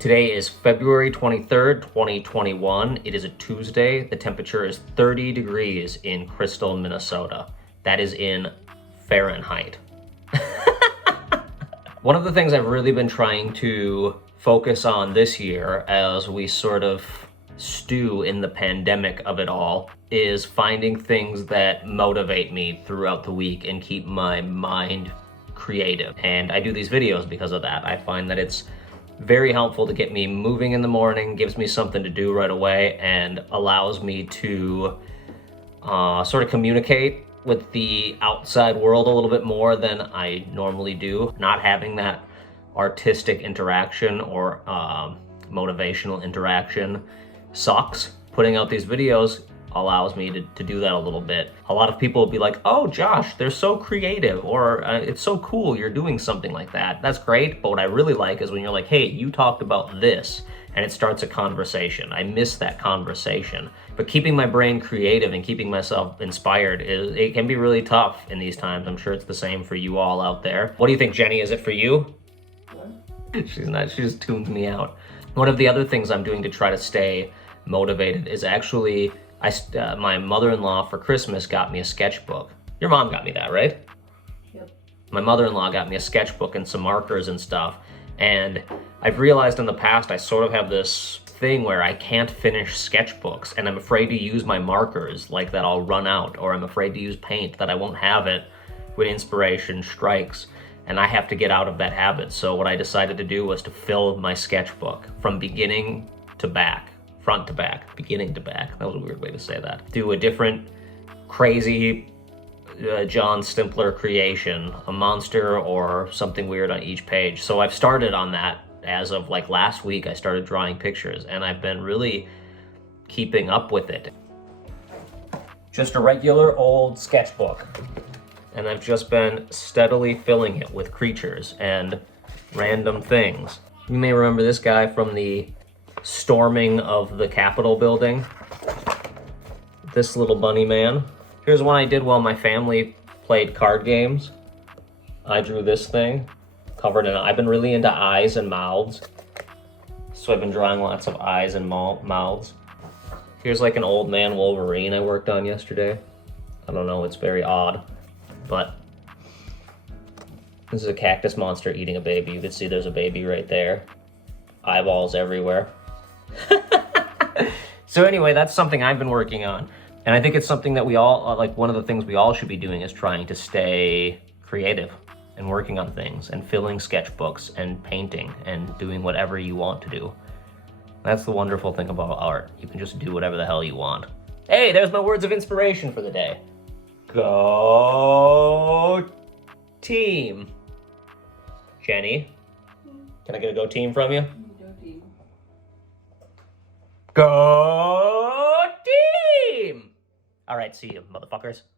Today is February 23rd, 2021. It is a Tuesday. The temperature is 30 degrees in Crystal, Minnesota. That is in Fahrenheit. One of the things I've really been trying to focus on this year as we sort of stew in the pandemic of it all is finding things that motivate me throughout the week and keep my mind creative. And I do these videos because of that. I find that it's very helpful to get me moving in the morning, gives me something to do right away, and allows me to sort of communicate with the outside world a little bit more than I normally do. Not having that artistic interaction or motivational interaction sucks. Putting out these videos allows me to do that a little bit. A lot of people will be like, oh, Josh, they're so creative, or it's so cool you're doing something like that. That's great, but what I really like is when you're like, hey, you talked about this, and it starts a conversation. I miss that conversation. But keeping my brain creative and keeping myself inspired, it can be really tough in these times. I'm sure it's the same for you all out there. What do you think, Jenny? Is it for you? What? She's not, she just tunes me out. One of the other things I'm doing to try to stay motivated is actually, my mother-in-law for Christmas got me a sketchbook. Your mom got me that, right? Yep. My mother-in-law got me a sketchbook and some markers and stuff. And I've realized in the past I sort of have this thing where I can't finish sketchbooks, and I'm afraid to use my markers, like that I'll run out, or I'm afraid to use paint, that I won't have it when inspiration strikes. And I have to get out of that habit. So what I decided to do was to fill my sketchbook from beginning to back. Front to back, beginning to back. That was a weird way to say that. Do a different crazy John Stimpler creation, a monster or something weird on each page. So I've started on that as of like last week. I started drawing pictures and I've been really keeping up with it. Just a regular old sketchbook. And I've just been steadily filling it with creatures and random things. You may remember this guy from the storming of the Capitol building. This little bunny man. Here's one I did while my family played card games. I drew this thing covered in, I've been really into eyes and mouths. So I've been drawing lots of eyes and mouths. Here's like an old man Wolverine I worked on yesterday. I don't know, it's very odd, but this is a cactus monster eating a baby. You can see there's a baby right there. Eyeballs everywhere. So anyway, that's something I've been working on. And I think it's something that we all, like one of the things we all should be doing is trying to stay creative and working on things and filling sketchbooks and painting and doing whatever you want to do. That's the wonderful thing about art. You can just do whatever the hell you want. Hey, there's my words of inspiration for the day. Go team. Jenny, can I get a go team from you? Go team! All right, see you, motherfuckers.